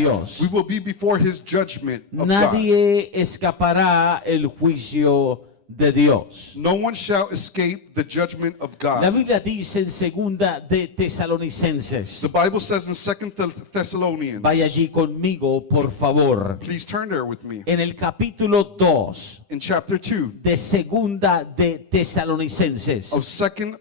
Dios. We will be before his judgment of God. Nadie escapará el juicio de Dios. No one shall escape the judgment of La God. Biblia dice en segunda de Tesalonicenses. The Bible says in 2 Thessalonians. Vaya allí conmigo, por favor. Please turn there with me. En el capítulo 2 In chapter 2 de segunda de Tesalonicenses. of 2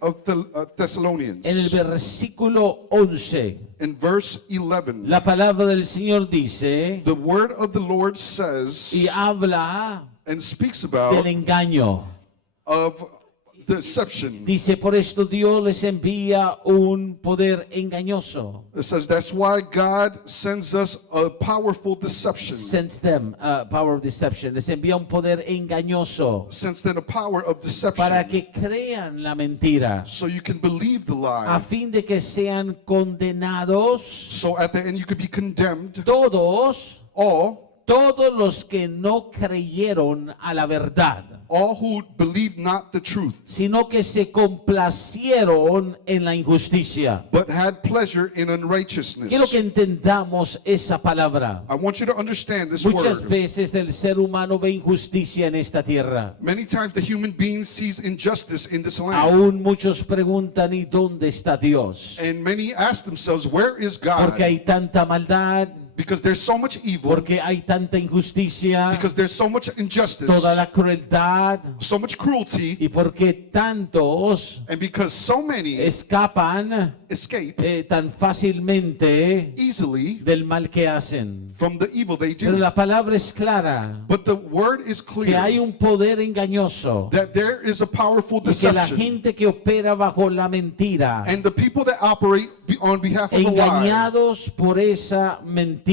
Thessalonians. En el versículo 11. In verse 11. La palabra del Señor dice The word of the Lord says y habla and speaks del about engaño. of deception. Dice, por esto Dios les envía un poder engañoso. It says that's why God sends us a powerful deception. Sends them power of deception. Les envía un poder engañoso Sends them a power of para deception. que crean la mentira, So you can believe the a lie. fin de que sean condenados So at the end you could be condemned. todos All los que no creyeron a la verdad, who believe not the truth, sino que se complacieron en la injusticia. but had pleasure in unrighteousness. Quiero que entendamos esa palabra. I want you to understand this Muchas word. veces el ser humano ve injusticia en esta tierra. Many times the human being sees injustice in this land. Aún muchos preguntan, ¿y dónde está Dios? And many ask themselves, where is Porque God? hay tanta maldad, Because there's so much evil. porque hay tanta injusticia, Because there's so much injustice. toda la crueldad, So much cruelty. y porque tantos And because so many escapan escape tan fácilmente easily del mal que hacen. from the evil they Pero do. la palabra es clara, But the word is que hay clear un poder engañoso that there is a powerful y que la deception. gente que opera bajo la mentira, And the people that operate on behalf of the lie, engañados por esa mentira,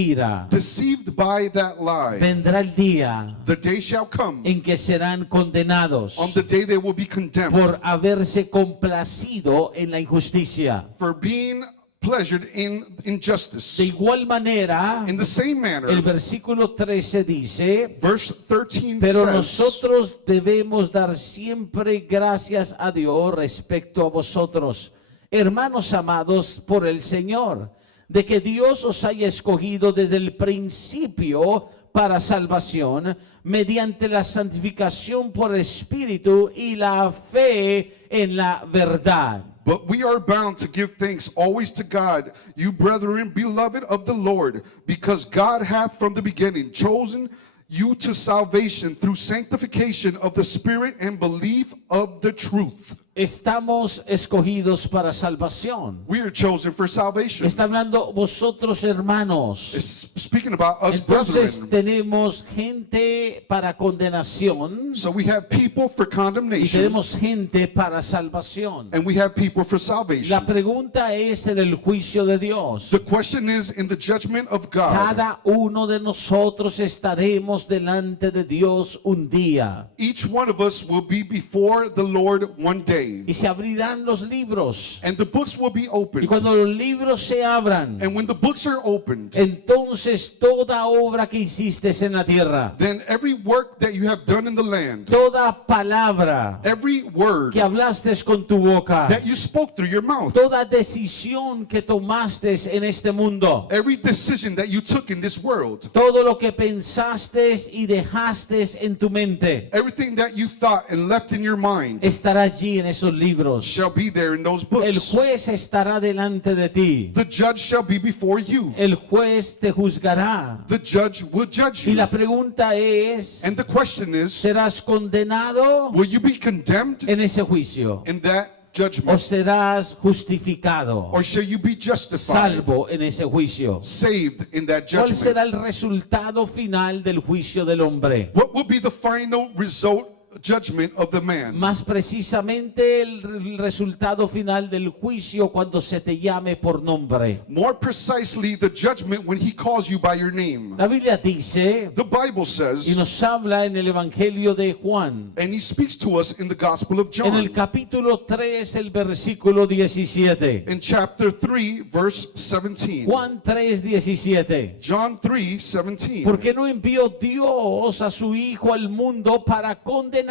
deceived by that lie, vendrá el día the day shall come. en que serán condenados On the day they will be condemned por haberse complacido en la injusticia. for being pleasured in De injustice. igual manera, In the same el manner, versículo 13 dice, verse 13 pero says, nosotros debemos dar siempre gracias a Dios respecto a vosotros, hermanos amados por el Señor, de que Dios os haya escogido desde el principio para salvación, mediante la santificación por el Espíritu y la fe en la verdad. But we are bound to give thanks always to God, you brethren, beloved of the Lord, because God hath from the beginning chosen you to salvation through sanctification of the Spirit and belief of the truth. Estamos escogidos para salvación. We are chosen for salvation. Está hablando vosotros, hermanos. It's speaking about us, Entonces brethren. tenemos gente para condenación So we have people for y condemnation, tenemos gente para salvación. and we have people for La salvation. pregunta es en el juicio de Dios. The question is, in the judgment of God, Cada uno de nosotros estaremos delante de Dios un día each one of us will be before the Lord one day. y se abrirán los libros. And the books will be Y opened. cuando los libros se abran, And when the books are opened, entonces toda obra que hiciste en la tierra, then every work that you have done in the land, toda palabra every word que hablaste con tu boca, that you spoke through your mouth, toda decisión que tomaste en este mundo, every decision that you took in this world, todo lo que pensaste y dejaste en tu mente, everything that you thought and left in your mind estará allí en esos libros. shall be there in those El books. juez estará delante de ti. The judge shall be before you. El juez te juzgará. The judge will judge Y you. la pregunta es, And the question is, ¿serás condenado will you be condemned en ese juicio? in that ¿O judgment? serás justificado, Or shall you be justified, salvo en ese juicio? saved in that ¿Cuál judgment? será el resultado final del juicio del hombre? What will be the final result, judgment of the man? Más precisamente el resultado final del juicio cuando se te llame por nombre. More precisely, the judgment when he calls you by your name. La Biblia dice The Bible y says, nos habla en el Evangelio de Juan, and he speaks to us in the Gospel of en el John, capítulo 3, el versículo 17. in chapter 3, verse 17. Juan 3, 17. John 3, 17. Porque no envió Dios a su Hijo al mundo para condenar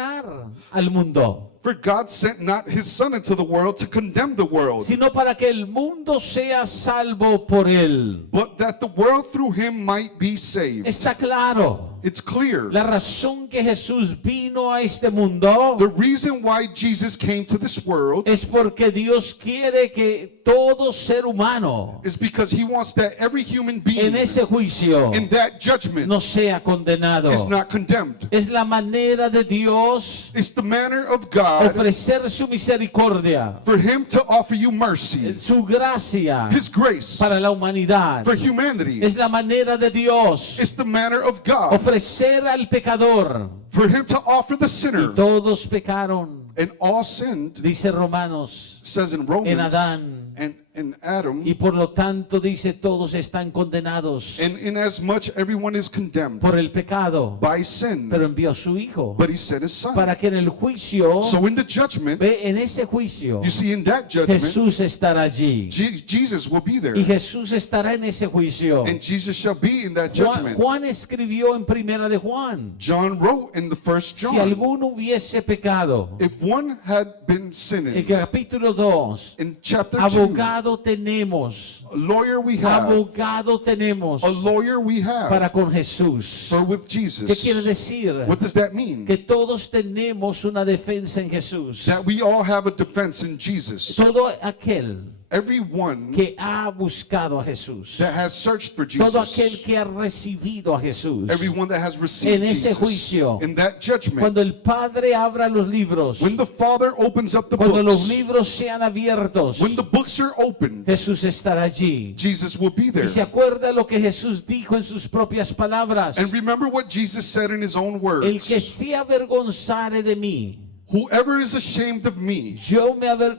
al mundo, For God sent not his Son into the world to condemn the world, sino para que el mundo sea salvo por él. but that the world through him might be saved. Está claro. It's clear. La razón que Jesús vino a este mundo The reason why Jesus came to this world es porque Dios quiere que todo ser humano is because he wants that every human en being ese juicio in that judgment no sea condenado. is not condemned. Es la manera de Dios It's the manner of God ofrecer su misericordia, for him to offer you mercy, su gracia his grace para la humanidad. for humanity. Es la manera de Dios It's the manner of God ofrecer al pecador. for him to offer the Y sinner. todos pecaron, And all sinned, dice Romanos, says in en Romans, Adán. and in Adam, Y por lo tanto dice, todos están condenados and inasmuch everyone is condemned por el pecado, by sin, pero envió a su Hijo but he sent his Son. para que en el juicio, So in the judgment, ve, en ese juicio, you see in that judgment, Jesús estará allí. Jesus will be there. Y Jesús estará en ese juicio. And Jesus shall be in that Juan, judgment. Juan escribió en Primera de Juan, John wrote in the first si John, alguno hubiese pecado, if one had been en sinning, capítulo 2, in chapter 2, abogado tenemos, a lawyer we have, abogado tenemos a lawyer we have para con Jesús. for with ¿Qué Jesus. quiere decir? What does that mean? Que todos tenemos una defensa en Jesús. That we all have a defense in Jesus. Todo aquel Everyone que ha buscado a Jesús, that has searched for todo aquel Jesus, que ha recibido a Jesús, everyone that has received en ese Jesus, juicio, in that judgment, cuando el Padre abra los libros, when the Father opens up the cuando los books, libros sean abiertos, when the books are open, Jesús estará allí. Jesus will be there. Y se acuerda lo que Jesús dijo en sus propias palabras: And remember what Jesus said in his own el que words. se avergonzare de mí, Whoever is ashamed of me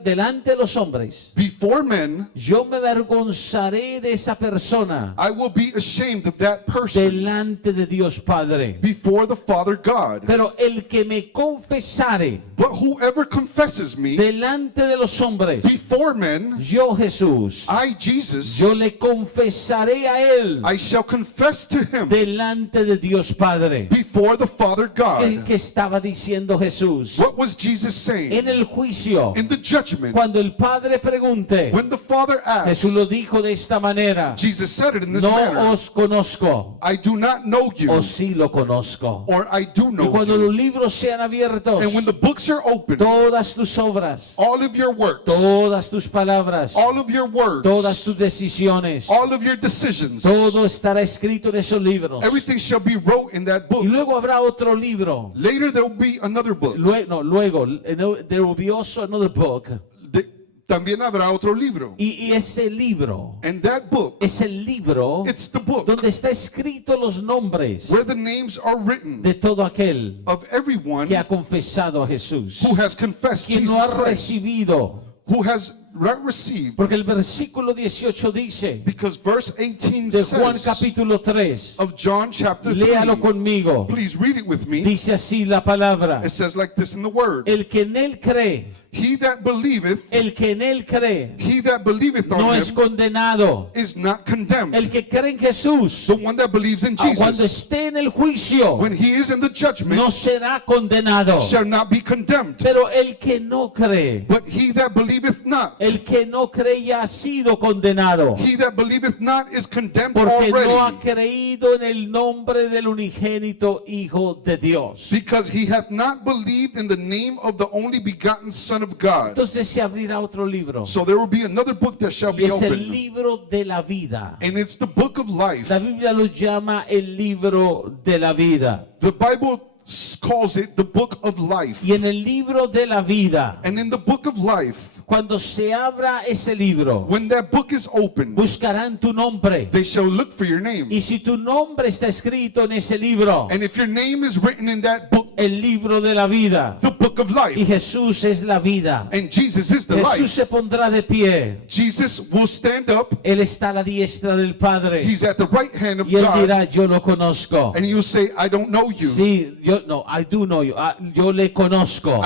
delante de los hombres, before men, yo me avergonzaré de esa persona I will be ashamed of that person delante de Dios Padre. before the Father God. Pero el que me confesare But whoever confesses me delante de los hombres, before men, yo Jesús, I, Jesus, yo le confesaré a él I shall confess to him delante de Dios Padre. before the Father ¿Qué God. estaba diciendo Jesús? What was Jesus saying? En el juicio, In the judgment, cuando el Padre pregunte, when the Father asked, Jesús lo dijo de esta manera: Jesus said it in this no manner, os conozco, I do not know you, o sí lo conozco. or I do Y know cuando los you. libros sean abiertos, And when the books are open, todas tus obras, all of your works, todas tus palabras, all of your words, todas tus decisiones, all of your decisions, todo estará escrito en esos libros. everything shall be wrote in that Y book. luego habrá otro libro. Later there will be another book. Luego, there will be also another book. También habrá otro libro. Y ese libro And that book, es el libro it's the book donde está escrito los nombres where the names are written de todo aquel of everyone que ha confesado a Jesús, who has confessed quien no Jesus ha Christ, recibido. who has received. Porque el versículo 18 dice, Because verse 18 de Juan says capítulo 3, of John chapter 3, léalo conmigo, please read it with me. dice así la palabra: It says like this in the word, el que en él cree, he that believeth, el que en él cree, he that believeth no on es him condenado. is not condemned. El que cree en Jesús, The one that believes in cuando Jesus, esté en el juicio, when he is in the judgment, no será condenado. shall not be condemned. Pero el que no cree, But he that believeth not, el que no cree ya ha sido condenado, he that believeth not is condemned porque no ha already, creído en el nombre del unigénito Hijo de Dios. because he hath not believed in the name of the only begotten Son of God. Entonces se abrirá otro libro, So there will be another book that shall y be es el opened, libro de la vida. and it's the book of life. La Biblia lo llama el libro de la vida. The Bible calls it the book of life. Y en el libro de la vida, And in the book of life, cuando se abra ese libro, when that book is opened, buscarán tu nombre. they shall look for your name. Y si tu nombre está escrito en ese libro, And if your name is written in that book, el libro de la vida, the book of y life, Jesús es la vida, and Jesus is the Jesús life, se pondrá de pie. Jesus will stand up. Él está a la diestra del Padre He's at the right hand of y él God, dirá: yo lo conozco. and he will say, I don't know you. Sí, I do know you. Yo le conozco.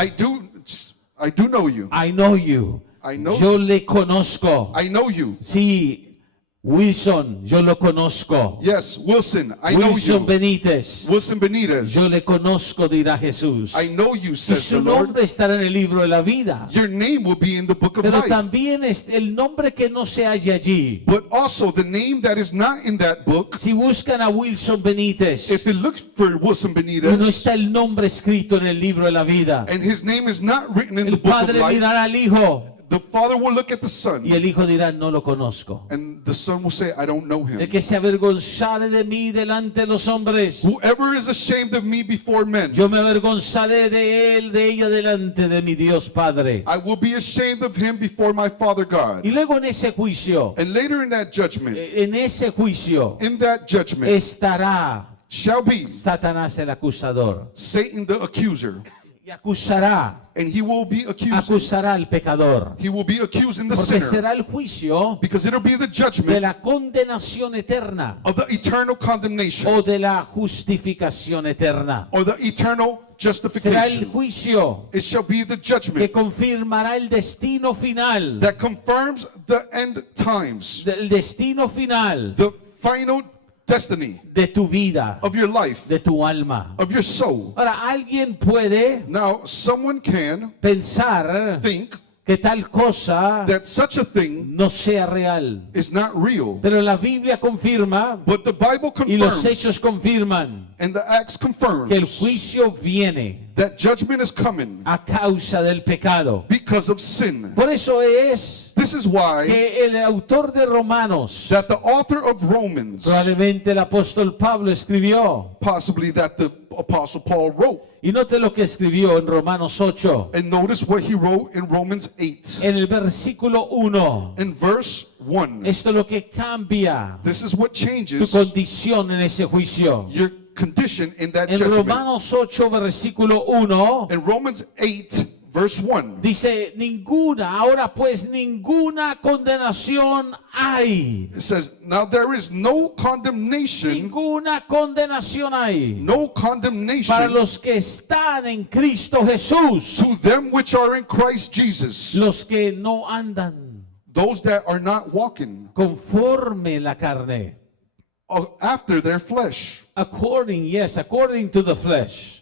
I do know you. I know you. I know Yo le conozco. I know you. Sí, Wilson, yo lo conozco. Yes, Wilson, I know Wilson you. Benítez, Wilson Benitez, yo le conozco, dirá Jesús. I know you, Y says the su Lord. nombre estará en el libro de la vida. Your name will be in the book of Pero life. también es el nombre que no se halla allí. But also the name that is not in that book, Si buscan a Wilson Benítez if it looks for Wilson y no Benitez, está el nombre escrito en el libro de la vida, and his name is not written in the el book of padre life, mirará al hijo the father will look at the y son, el hijo dirá, no lo conozco. and the son will say, I don't know El him. que se avergonzare de mí delante de los hombres, Whoever is ashamed of me before men, yo me avergonzaré de él, de ella delante de mi Dios Padre. I will be ashamed of him before my Father God. Y luego en ese juicio, And later in that judgment, en that judgment estará shall be Satanás el acusador Satan the accuser, y acusará and he will be accusing. acusará al pecador, He will be accusing the porque sinner, será el juicio because it'll be the de judgment la condenación eterna of the eternal condemnation o de la justificación eterna. or the eternal Será el justification. juicio It shall be the que judgment confirmará el destino final, that confirms the end times, el destino final the final destiny de tu vida, of your life, de tu alma. of your soul. Ahora, alguien puede Now, someone can pensar think que tal cosa that such a thing no sea real, is not real, pero la Biblia confirma but the Bible y los confirms hechos confirman and the Acts que el confirms juicio viene that judgment is coming a causa del pecado. because of sin. Por eso es This is why que el autor de Romanos, that the author of Romans, probablemente el apóstol Pablo escribió, possibly that the Apostle Paul wrote, y note lo que escribió en Romanos 8, and notice what he wrote in Romans 8, en el versículo 1. in verse 1. Esto es lo que cambia This is what tu changes condición en ese juicio. your condition in that En judgment. Romanos 8, versículo 1, In Romans 8, verse 1, dice, ahora pues ninguna condenación hay. it says, now there is no condemnation, Ninguna condenación hay no para condemnation los que están en Cristo Jesús, to them which are in Christ Jesus, los que no andan those that are not walking conforme la carne. after their flesh, According to the flesh.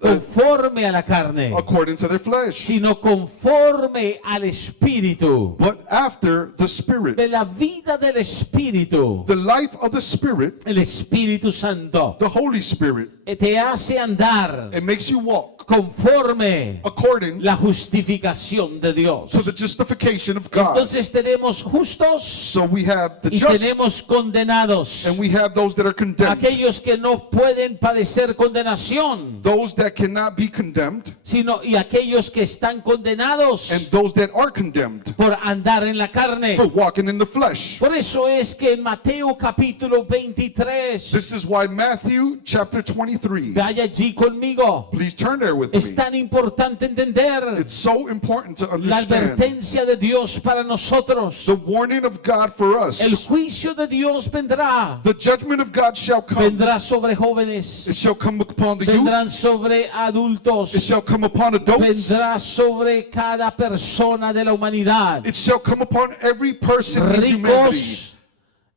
Conforme a la carne, according to their flesh, sino conforme al Espíritu. but after the Spirit. De la vida del Espíritu, The life of the Spirit, el Espíritu Santo, the Holy Spirit, te hace andar it makes you walk conforme according la justificación de Dios. to the justification of God. Entonces tenemos justos So we have the y just tenemos condenados. and we have those that are condemned. Aquellos que no pueden padecer condenación, Those that cannot be condemned y aquellos que están condenados and those that are condemned por andar en la carne. for walking in the flesh. Por eso es que en Mateo capítulo 23, This is why Matthew chapter 23, vaya allí conmigo, please turn there with es me. tan importante entender It's so important to la understand advertencia de Dios para nosotros. the warning of God for us. El juicio de Dios vendrá. The judgment of God shall come. Vendrá sobre jóvenes, It shall come upon the vendrán youth. sobre It adultos, shall come upon adults. vendrá sobre cada persona de la humanidad. It shall come upon every person in humanity,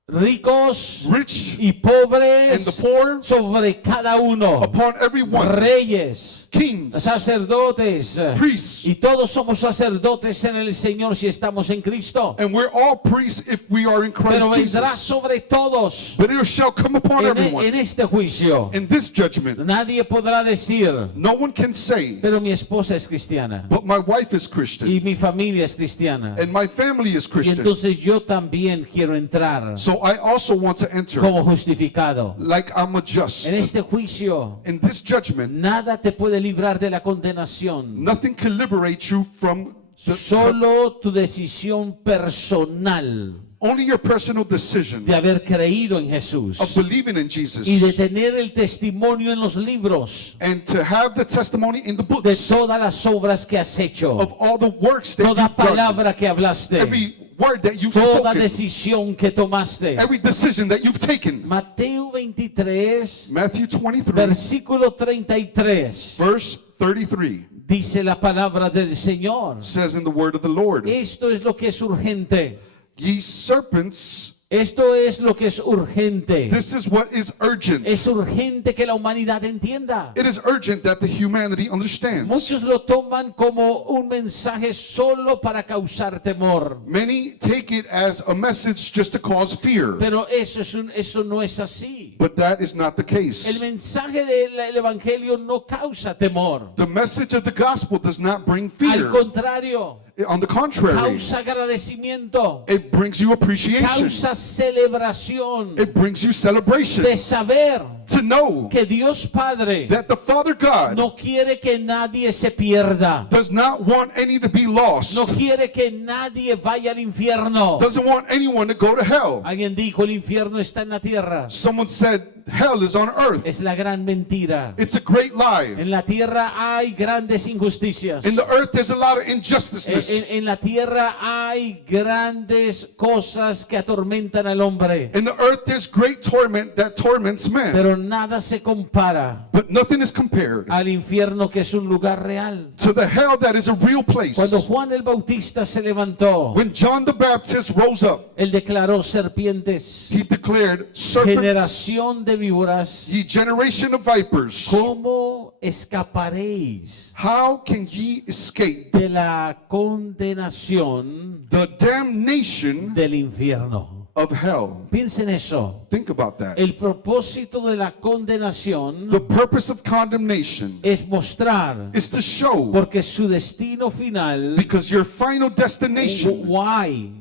Ricos rich y and pobres, the poor, sobre cada uno. upon everyone, Reyes, kings, sacerdotes, priests, y todos somos sacerdotes en el Señor si estamos en Cristo. and we're all priests if we are in Pero Christ vendrá Jesus. sobre todos But it shall come upon en everyone. este juicio. In this judgment, Nadie podrá decir, no one can say, pero mi esposa es cristiana but my wife is Christian y mi familia es cristiana. and my family is Y Christian, entonces yo también quiero entrar so I also want to enter como justificado. like I'm a just. En este juicio, In this judgment, nada te puede librar de la condenación. nothing can liberate you from Solo tu decisión personal only your personal decision de haber creído en Jesús of believing in Jesus y de tener el testimonio en los libros and to have the testimony in the de books todas las obras que has hecho, of all the works that toda you've done, palabra que hablaste, every word that you've toda spoken, decisión que tomaste. every decision that you've taken. Mateo 23, Matthew 23, versículo 33, verse 33 dice la palabra del Señor. says in the word of the Lord, Esto es lo que es urgente. ye serpents Esto es lo que es urgente. This is what is urgent. Es urgente que la humanidad entienda. It is urgent that the humanity understands. Muchos lo toman como un mensaje solo para causar temor. Many take it as a message just to cause fear, Pero eso no es así. but that is not the El case. mensaje del Evangelio no causa temor. The message of the gospel does not bring Al fear. contrario, On the contrary, causa agradecimiento, it brings you appreciation. causa celebración It brings you celebration. de saber To know que Dios Padre that the Father God no quiere que nadie se pierda. does not want any to be lost, No quiere que nadie vaya al infierno. doesn't want anyone to go to hell. Alguien dijo, el infierno está en la tierra. Someone said hell is on earth. Es la gran mentira. It's a great lie. En la tierra hay grandes injusticias. In the earth, there's a lot of injustice. En la tierra hay grandes cosas que atormentan al hombre. In the earth, there's great torment that torments men. Pero nada se compara But nothing is compared al infierno, que es un lugar real. to the hell that is a real place. Cuando Juan el Bautista se levantó, When John the Baptist rose up, él declaró: serpientes, he declared, serpents, generación de víboras, ye generation of vipers, ¿cómo escaparéis how can ye escape de la condenación the damnation del infierno? of hell? Piensen eso. Think about that. El propósito de la condenación The purpose of condemnation es mostrar, is to show, porque su destino final, because your final destination, why,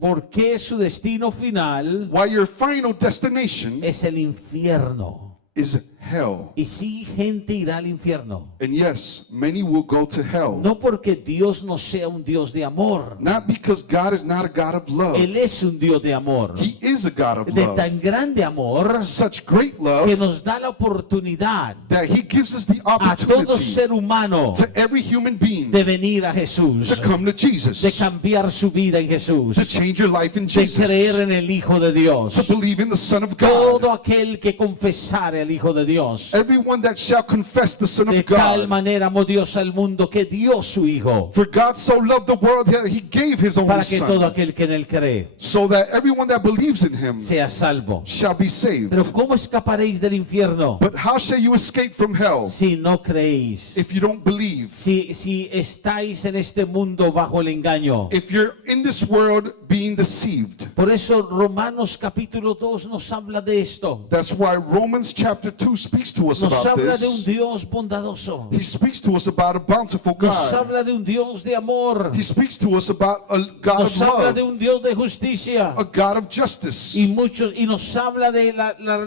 porque su destino final why your final destination es el infierno. is hell. Y sí, gente irá al infierno. And yes, many will go to hell. No porque Dios no sea un Dios de amor. Not because God is not a God of love. Él es un Dios de amor. He is a God of De love. tan grande amor Such great que love nos da la oportunidad that He gives us the a todo opportunity ser humano to every human being de venir a Jesús, to come to Jesus, de cambiar su vida en Jesús, to change your life in de Jesus, creer en el Hijo de Dios. to believe in the Son of God. Todo aquel que confesare al Hijo de Dios. Everyone that shall confess the Son De of tal God. manera amó Dios al mundo que dio su Hijo, For God so loved the world that He gave His only para que todo Son, aquel que en él cree so that everyone that believes in Him sea salvo. shall be saved. Pero ¿cómo escaparéis del infierno But how shall you escape from hell si no creéis? if you don't believe? Si estáis en este mundo bajo el engaño. If you're in this world being deceived. Por eso Romanos capítulo 2 nos habla de esto. That's why Romans chapter 2 speaks to us Nos about habla de un this. Dios bondadoso. He speaks to us about a bountiful Nos God. habla de un Dios de amor. He speaks to us about a God of Nos habla de love, un Dios de justicia. a God of justice. Y nos habla de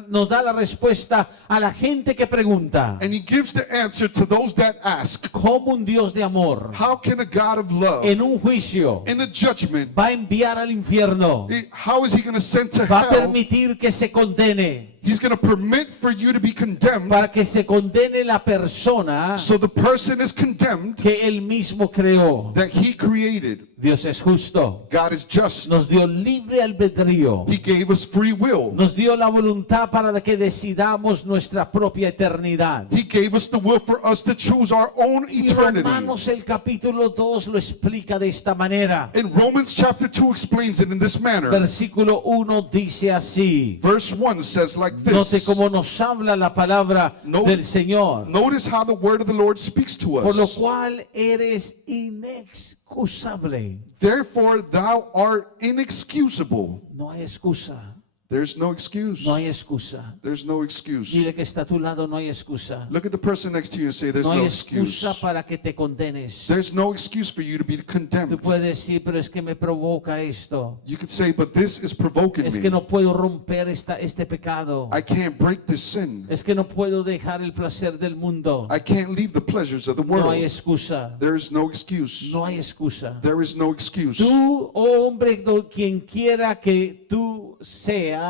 nos da la respuesta a la gente que pregunta: And He gives the answer to those that ask, ¿cómo un Dios de amor how can a God of love en un juicio in a judgment, va a enviar al infierno? how is He going to send to Va a hell? permitir que se condene, He's going to permit for you to be condemned, para que se condene la persona so the person is condemned que él mismo creó. that He created. Dios es justo. God is just. Nos dio libre albedrío. He gave us free will. Nos dio la voluntad para que decidamos nuestra propia eternidad. He gave us the will for us to choose our own Y eternity. Romanos el capítulo 2 lo explica de esta manera. And Romans chapter 2 explains it in this manner. Versículo 1 dice así. Verse 1 says like Note this. cómo nos habla la palabra No- del Señor. Notice how the word of the Lord speaks to Por lo us. cual eres inexcusable. Therefore thou art inexcusable. No hay excusa. There's no excuse. No hay excusa. There's no excuse. Dile que está a tu lado, no hay excusa. Look at the person next to you and say there's No no hay excuse. excusa para que te condenes. There's no excuse for you to be Tú condemned. puedes decir, pero es que me provoca esto. You could say, but this is provoking Es me. que no puedo romper este pecado. I can't break this sin. Es que no puedo dejar el placer del mundo. I can't leave the pleasures of the No hay world. excusa. There is no excuse. No hay excusa. There is no excuse. Tú, oh hombre, quien quiera que tú seas,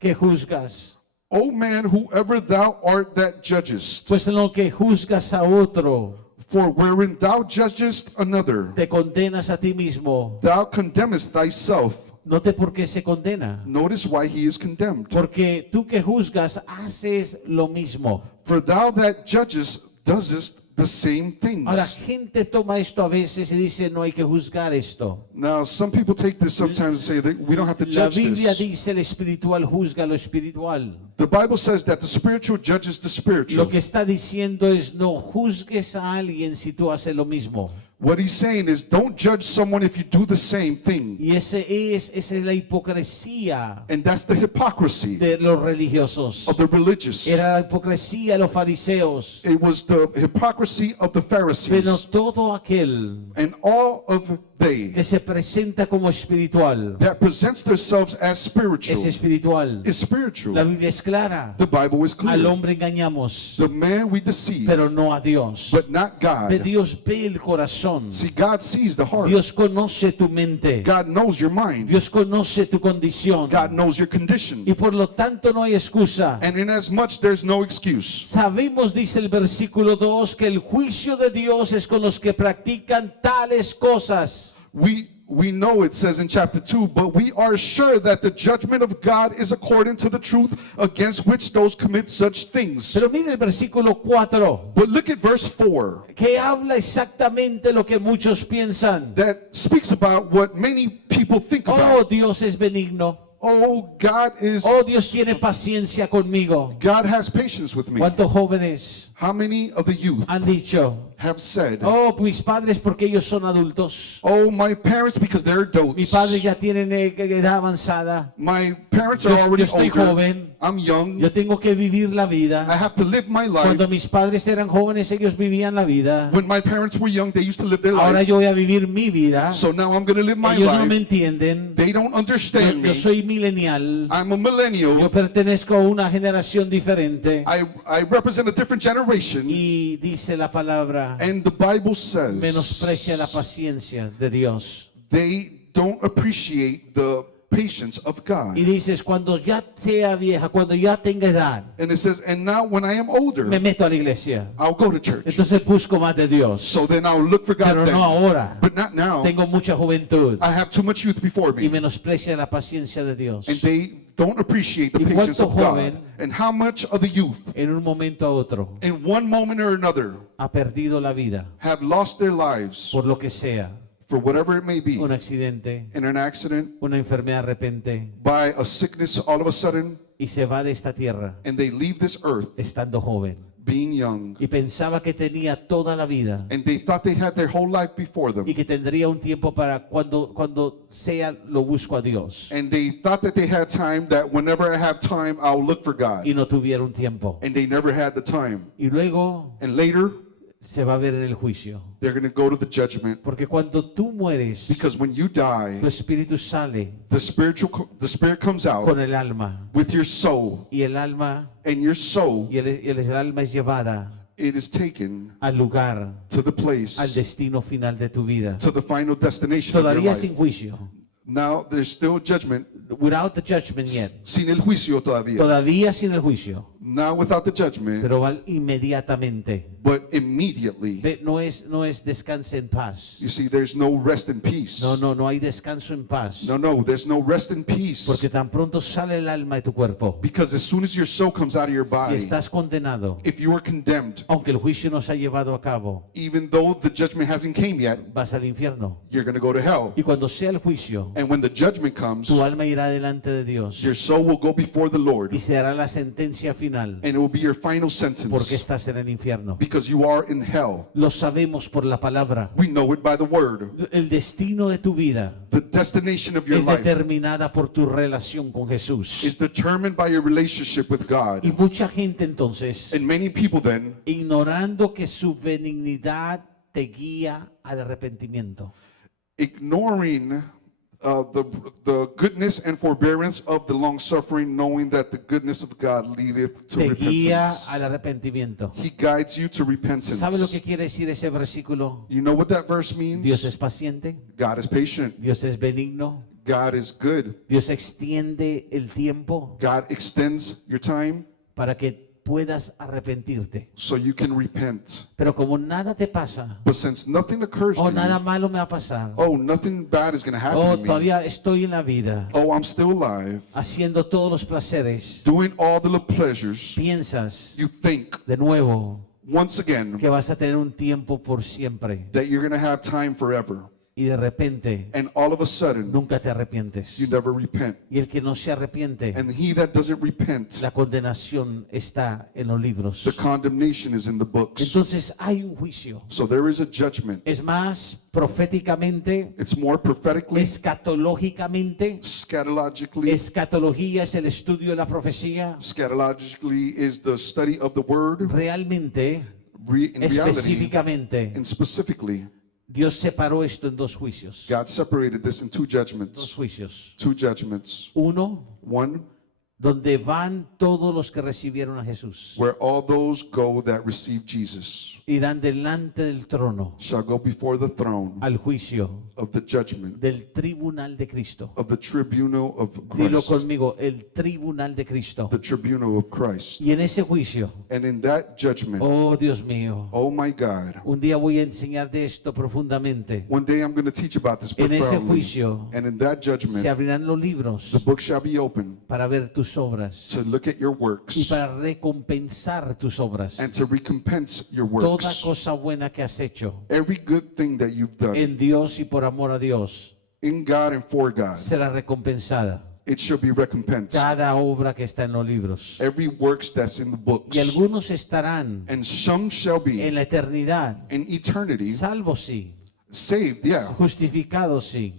que juzgas. O man, whoever thou art that judgest, Pues en lo que juzgas a otro, for wherein thou judgest another, te condenas a ti mismo. thou condemnest thyself. Note por qué se condena. Notice why he is condemned. Porque tú que juzgas haces lo mismo. For thou that judgest doest the same Ahora, things. gente toma esto a veces y dice, no hay que juzgar esto. Now, some people take this sometimes and say that we don't have to La judge Biblia this. dice, el espiritual juzga lo espiritual. The Bible says that the spiritual judges the Lo spiritual. que está diciendo es, no juzgues a alguien si tú haces lo mismo. What he's saying is, don't judge someone if you do the same thing. Y esa es la hipocresía And that's the hypocrisy de los religiosos. of the religious. Era la hipocresía de los fariseos. It was the hypocrisy of the Pero Pharisees. todo aquel And all of they que se presenta como espiritual that presents themselves as es spiritual espiritual. is La spiritual. Biblia es clara. The Bible is Al clear. hombre engañamos, The man we deceive, pero no a Dios. but not Ve, God. Dios ve el corazón. See, God sees the heart. Dios conoce tu mente. God knows your mind. Dios conoce tu condición. God knows your condition. Y por lo tanto no hay excusa. And inasmuch there's no excuse. Sabemos, dice el versículo 2, que el juicio de Dios es con los que practican tales cosas. We know it says in chapter 2, but we are sure that the judgment of God is according to the truth against which those commit such things. Pero mire el versículo 4, But look at verse 4 que habla exactamente lo que muchos piensan. that speaks about what many people think Oh, about. Dios es benigno. Oh, Oh, Dios tiene paciencia conmigo. God has patience with me. ¿Cuántos jóvenes How many of the youth han dicho, have said, oh, mis padres porque ellos son adultos? oh, my parents because they're Mis adults. padres ya tienen edad avanzada. My parents are Yo already estoy older. joven. I'm young. Yo tengo que vivir la I vida. have to live my life. Cuando mis padres eran jóvenes, ellos vivían la vida. When my parents were young, they used to live their Ahora life. yo voy a vivir mi vida. So now I'm going to live my Ellos no me life. entienden. They don't Yo, understand yo me. soy millennial. I'm a millennial. Yo pertenezco a una generación diferente. I represent a different generation. Y dice la palabra, And the Bible says menosprecia la paciencia de Dios. they don't appreciate the patience of God. Y dices, cuando ya sea vieja, cuando ya tenga edad, And it says, and now when I am me older, meto a la iglesia. I'll go to church. Entonces busco más de Dios. So then I'll look for God Pero no then. ahora. But not now. Tengo mucha juventud. I have too much youth before Y me. menosprecia la paciencia de Dios. And they don't appreciate the ¿Y patience cuánto of God. joven? And how much of the youth, En un momento a otro, in one moment or another, ha perdido la vida. have lost their lives Por lo que sea. for whatever it may be, Un accidente, in an accident, una enfermedad de repente. by a sickness all of a sudden, Y se va de esta tierra and they leave this earth estando joven. being young, Y pensaba que tenía toda la vida. and they thought they had their whole life before Y them, que tendría un tiempo para cuando sea lo busco a Dios. and they thought that they had time, that whenever I have time, I'll look for God, Y no tuviera un tiempo. and they never had the time. Y luego And later, se va a ver en el juicio. they're going to go to the judgment, Porque cuando tú mueres, because when you die, tu espíritu sale the spirit comes con out el alma. with your soul, Y el alma, and your soul, el alma es llevada it is taken al lugar, to the place, al destino final de tu vida. to the final destination of your Todavía life. sin juicio. Now there's still judgment, Without the judgment yet. sin el juicio todavía. Todavía sin el juicio. Now without the judgment, Pero va inmediatamente. but immediately, Ve, no es descanse en paz. you see, there's no rest in peace. No hay descanso en paz. No, there's no rest in peace. Porque tan pronto sale el alma de tu cuerpo. Because as soon as your soul comes out of your Si body, estás condenado, if you are condemned, aunque el juicio no se ha llevado a cabo, even though the judgment hasn't came yet, vas al infierno. you're going to go to hell. Y cuando sea el juicio, And when the judgment comes, tu alma irá delante de Dios your soul will go before the Lord, y se hará la sentencia final, and it will be your final porque sentence, estás en el infierno. because you are in hell. Lo sabemos por la palabra. We know it by the word. El destino de tu vida The destination of your es life determinada por tu relación con Jesús. is determined by your relationship with God. Y mucha gente entonces, And many people then, ignorando que su benignidad te guía al arrepentimiento. ignoring the goodness and forbearance of the long suffering, knowing that the goodness of God leadeth to Te guía repentance. al arrepentimiento. He guides you to repentance. ¿Sabe lo que quiere decir ese versículo? You know what that verse means? Dios es paciente, God is patient. Dios es benigno, God is good. Dios extiende el tiempo God extends your time para que puedas arrepentirte. so you can repent. Pero como nada te pasa, But since nothing occurs o to nada you, malo me va a pasar, nothing bad is going to happen o to me. todavía estoy en la vida, I'm still alive, haciendo todos los placeres, doing all the pleasures. piensas You think de nuevo, once again que vas a tener un tiempo por siempre that you're going to have time forever. y de repente And all of a sudden, nunca te arrepientes. you never repent. Y el que no se arrepiente, And he that doesn't repent, la condenación está en los libros. the condemnation is in the books. Entonces hay un juicio. So there is a judgment. Es más, proféticamente, It's more prophetically, escatológicamente. scatologically. Escatología es el estudio de la profecía. Scatologically is the study of the word. Realmente, In reality, específicamente, and specifically, Dios separó esto en dos juicios. God separated this in two Dos judgments. juicios. Two judgments. Uno, One, donde van todos los que recibieron a Jesús. where all those go that receive Jesus Irán delante del trono shall go before the throne al juicio of the judgment del tribunal de Cristo. of the tribunal of Dilo Christ. conmigo, el tribunal de Cristo. The tribunal of Christ. Y en ese juicio, And in that judgment, oh Dios mío, oh my God, un día voy a enseñar de esto profundamente. one day I'm going to teach about this En ese profoundly. juicio And in that se judgment, abrirán los libros the book shall be open para ver tus obras to look at your y works para recompensar tus obras. and to recompense your Toda works. cosa buena que has hecho Every good thing that you've done en Dios y por amor a Dios in God and for God, será recompensada. it shall be recompensed. Cada obra que está en los libros. Every works that's in the books. Y algunos estarán And some shall be en la eternidad, in eternity salvos sí, saved, yeah. justificados sí,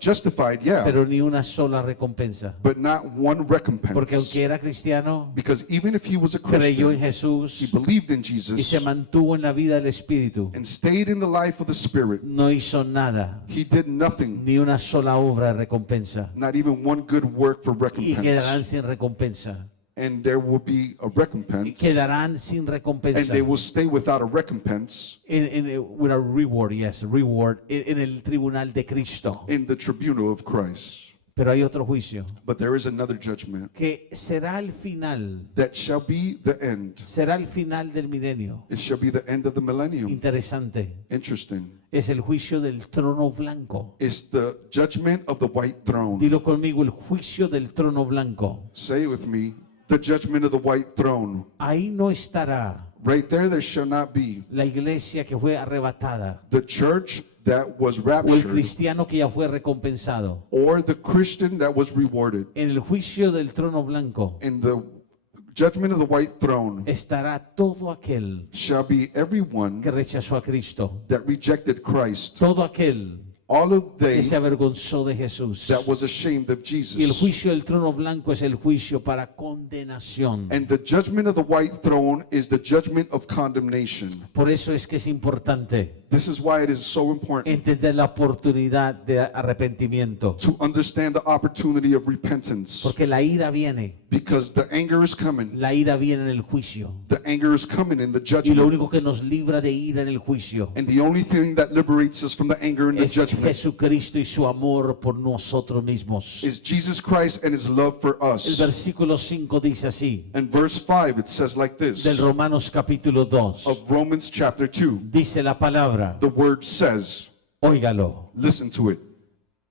Justified, yeah. pero ni una sola recompensa. But not one Porque recompense. aunque era cristiano, Because even if he was a creyó en Christian, Jesús he believed in y Jesus se mantuvo en la vida del Espíritu, and stayed in the life of the Spirit, no hizo nada, he did nothing, ni una sola obra de recompensa. not even one good work for Y quedarán recompense. sin recompensa. And there will be a Y recompense, quedarán sin and recompensa. they will stay without a recompense With a reward, yes, reward, en el tribunal de Cristo. in the tribunal of Christ. Pero hay otro juicio But there is another judgment que será el final, that shall be the end. será el final del milenio. It shall be the end of the millennium. Interesante. Interesting. Es el juicio del trono blanco. It's the judgment of the white throne. Dilo conmigo, el juicio del trono blanco. Say with me, the judgment of the white throne. Ahí no estará Right there shall not be la iglesia que fue arrebatada the church that was o el raptured cristiano que ya fue recompensado. or the Christian that was rewarded. En el juicio del trono blanco In the judgment of the white throne estará todo aquel shall be everyone que rechazó a Cristo, that rejected Christ, todo aquel all of que they se avergonzó de Jesús. that was ashamed of Y el Jesus. juicio del trono blanco es el juicio para condenación. And the judgment of the white throne is the judgment of condemnation. Por eso es que es importante This is why it is so important entender la oportunidad de arrepentimiento. to understand the opportunity of repentance, Porque la ira viene, because the anger is coming. la ira viene en el juicio. The anger is coming in the Y lo judgment. único que nos libra de ira en el juicio And the only thing that liberates us from the anger and the es judgment Jesucristo y su amor por nosotros mismos. is Jesus Christ and his love for El us. versículo 5 dice así, In verse 5, it says like this del Romanos capítulo 2. of Romans chapter 2. Dice la palabra, The word says, óigalo, listen to it.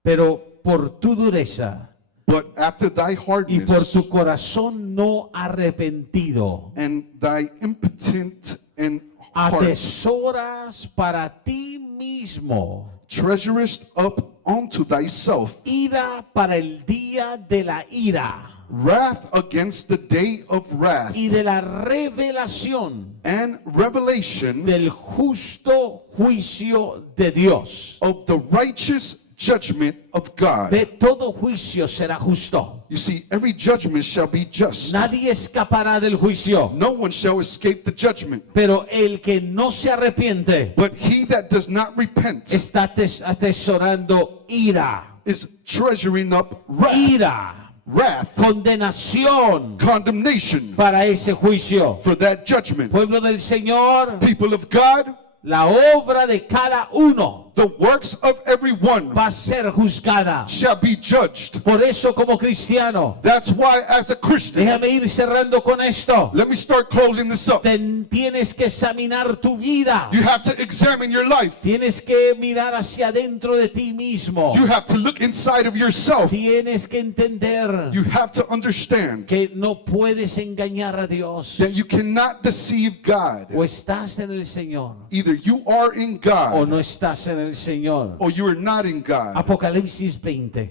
pero por tu dureza But after thy y por hardness tu corazón no arrepentido, and thy impotent and heart atesoras para ti mismo treasurest up unto thyself ira para el día de la ira wrath against the day of wrath y de la revelación and revelation del justo juicio de Dios. of the righteous judgment of God. De todo juicio será justo. You see, every judgment shall be just. Nadie escapará del juicio, No one shall escape the judgment. pero el que no se arrepiente But he that does not repent está atesorando ira, is treasuring up wrath, condenación condemnation para ese juicio. for that judgment. Pueblo del Señor, People of God, la obra de cada uno the works of everyone va a ser juzgada. shall be judged. Por eso, como cristiano, That's why, as a Christian, déjame ir cerrando con esto. let me start closing this up. Tienes que examinar tu vida. You have to examine your life. Tienes que mirar hacia adentro de ti mismo. You have to look inside of yourself. Tienes que entender You have to understand que no puedes engañar a Dios. that you cannot deceive God. O estás en el Señor Either you are in o God no estás en el Señor. or you are not in God. Apocalipsis 20,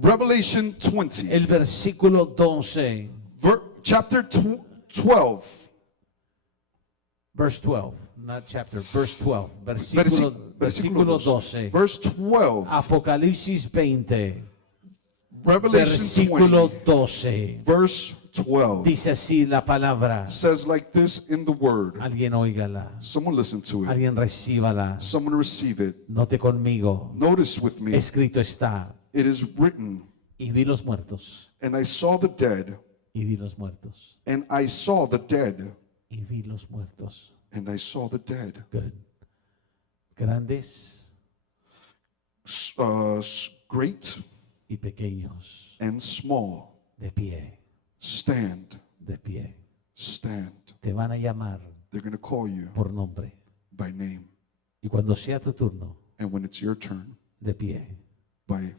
Revelation 20, el versículo 12. chapter 12, Verse 12, not chapter, verse 12. Versículo 12. verse 12, Apocalipsis 20, Revelation versículo 20, 12. verse 12 Dice así la palabra. says like this in the word. Alguien óigala. Someone listen to it. Alguien recíbala. Someone receive it. Note conmigo. Notice with me. Escrito está. It is written, Y vi los muertos. and I saw the dead, Y vi los muertos. and I saw the dead, Y vi los muertos. and I saw the dead, Good. Grandes great y pequeños. and small, De pie. stand, De pie. stand. Te van a llamar They're going to call you por nombre. by name. Y cuando sea tu turno, And when it's your turn, de pie, by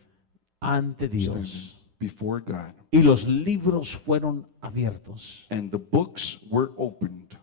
ante standing Dios. before God. Y los libros fueron abiertos. And the books were opened.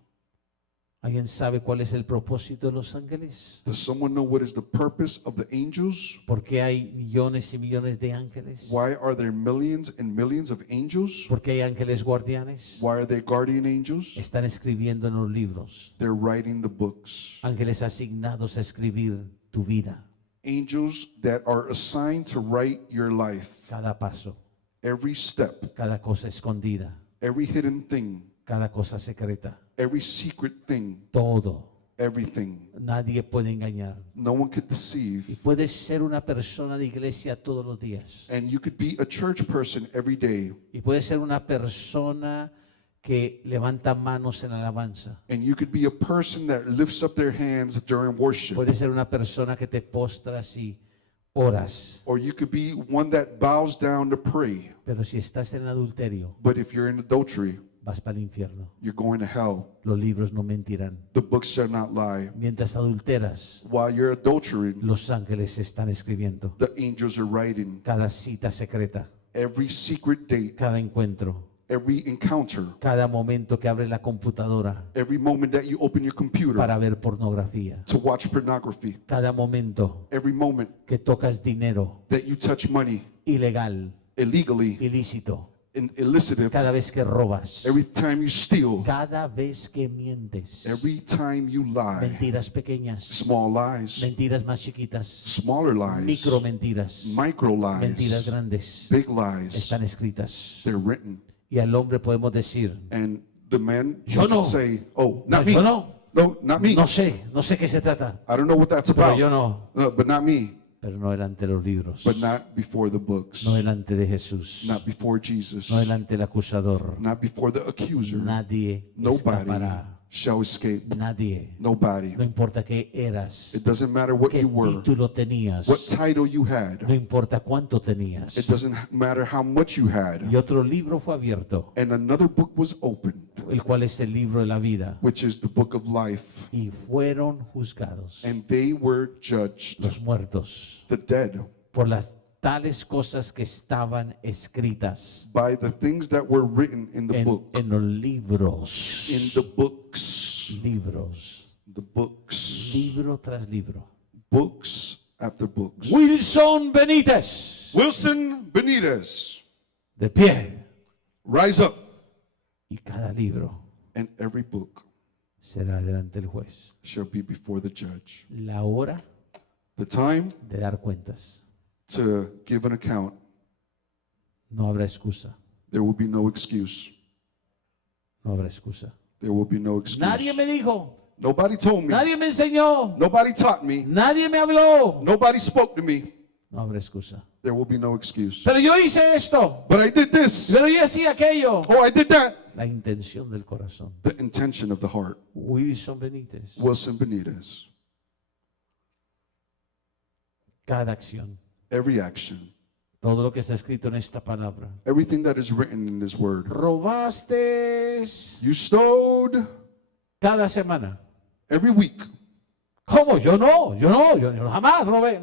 ¿Alguien sabe cuál es el propósito de los ángeles? Does someone know what is the purpose of the angels? ¿Por qué hay millones y millones de ángeles? Why are there millions and millions of angels? ¿Por qué hay ángeles guardianes? Why are they guardian angels? Están escribiendo en los libros. They're writing the books. Ángeles asignados a escribir tu vida, Angels that are assigned to write your life. cada paso, Every step, cada cosa escondida, every hidden thing, cada cosa secreta, every secret thing, todo. everything. Nadie puede engañar. No one could Y deceive. puedes ser una persona de iglesia todos los días. And you could be a church person every day. Y puedes ser una persona que levanta manos en alabanza. And you could be a person that lifts up their hands during worship. Puedes ser una persona que te postras y oras. Or you could be one that bows down to pray. Pero si estás en adulterio, But if you're in adultery, vas para el infierno. you're going to hell. Los libros no mentirán. The books shall not lie. Mientras adulteras, While you're adultering, los ángeles están escribiendo. the angels are writing. Cada cita secreta, Every secret date, cada encuentro, every encounter, cada momento que abres la computadora every moment that you open your computer para ver pornografía, to watch pornography, cada momento every moment que tocas dinero that you touch money ilegal, illegally, ilícito, illicit, cada vez que robas, every time you steal, cada vez que mientes, every time you lie, mentiras pequeñas, small lies, mentiras más chiquitas, smaller lies, micro mentiras, micro mentiras lies, grandes, big lies, están escritas. they're written. Y al hombre podemos decir, And the man Yo could no. say, oh, no, not me. yo no, No, not me. no sé qué se trata, I don't know what that's pero about. yo no, But not me. pero no delante de los libros, But not before the books. no delante de Jesús, Not before Jesus. no delante del acusador. Not before the accuser. Nadie Nobody escapará, shall escape. nadie. Nobody. No importa qué eras, It doesn't matter what qué you were, título tenías, what title you had. no importa cuánto tenías. It doesn't matter how much you had. Y otro libro fue abierto, And another book was opened, el cual es el libro de la vida, which is the book of life. y fueron juzgados And they were judged, los muertos the dead, por las tales cosas que estaban escritas by the things that were written in the book. en los libros, In the books. libros, The books. libro tras libro. Books after books. Wilson Benítez, Wilson Benitez, de pie, rise up. y cada libro And every book será delante del juez. shall be before the judge. La hora The time de dar cuentas. to give an account, No habrá excusa, there will be no excuse. no habrá excusa. There will be no excuse. Nadie me dijo, Nobody told me. nadie me enseñó, Nobody taught me. nadie me habló. Nobody spoke to me. No habrá excusa. There will be no excuse. Pero yo hice esto, But I did this. pero yo hacía aquello. Oh, I did that. La intención del corazón. The intention of the heart. Wilson Benítez. Wilson Benitez. cada acción, every action, todo lo que está escrito en esta palabra. everything that is written in this word. Robaste You stole cada semana. every week. ¿Cómo? Yo jamás robé.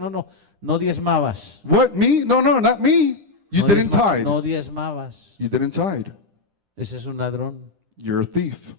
No diezmabas. What, me? No, not me. You No didn't diezma- tithe. No diezmabas. You didn't tithe. Ese es un ladrón. You're a thief.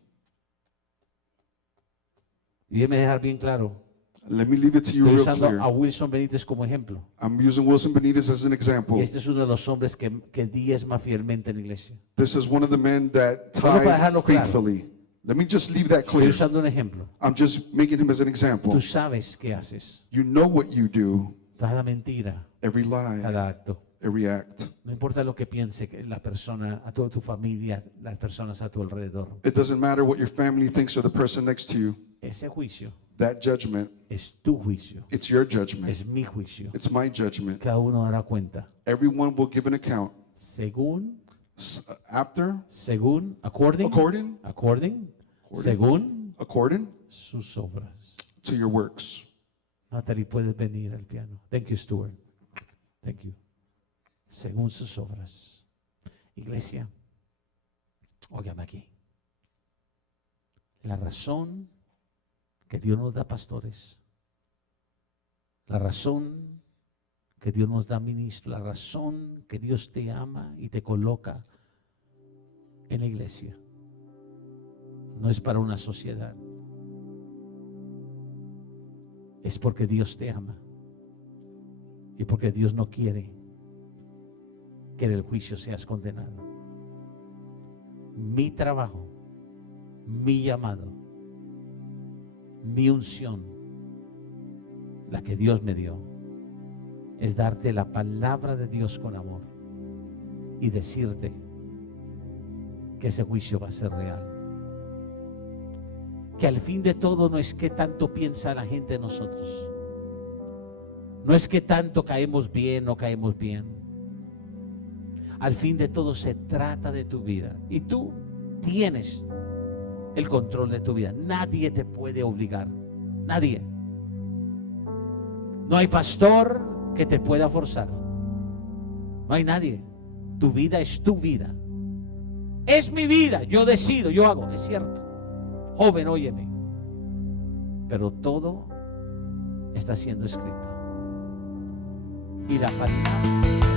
Y déjeme dejar bien claro. Let me leave it to you Estoy real usando clear. a Wilson Benítez como ejemplo. I'm using Wilson Benitez as an example. Y este es uno de los hombres que diezma fielmente en la iglesia. This is one of the men that Solo para tithe dejarlo claro. faithfully. Let me just leave that Estoy clear. usando un ejemplo. I'm just making him as an example. Tú sabes qué haces. You know what you do, Cada mentira, every lie, cada acto. every act. No importa lo que piense que la persona, a toda tu familia, las personas a tu alrededor. It doesn't matter what your family thinks or the person next to you. Ese juicio That judgment, es tu juicio. it's your judgment. Es mi juicio. It's my judgment. Cada uno dará cuenta. Everyone will give an account Según, after, according, according según sus obras. to your works. Natalie, puedes venir al piano. Thank you, Stuart. Thank you. Según sus obras. Iglesia, óigame aquí. La razón que Dios nos da pastores, la razón que Dios nos da ministros, la razón que Dios te ama y te coloca en la iglesia, no es para una sociedad. Es porque Dios te ama y porque Dios no quiere que en el juicio seas condenado. Mi trabajo, mi llamado, mi unción, la que Dios me dio, es darte la palabra de Dios con amor y decirte que ese juicio va a ser real. Que al fin de todo no es que tanto piensa la gente de nosotros, no es que tanto caemos bien o caemos bien. Al fin de todo se trata de tu vida y tú tienes el control de tu vida. Nadie te puede obligar, nadie. No hay pastor que te pueda forzar, no hay nadie. Tu vida es tu vida, es mi vida, yo decido, yo hago, es cierto. Joven, óyeme, pero todo está siendo escrito y la palabra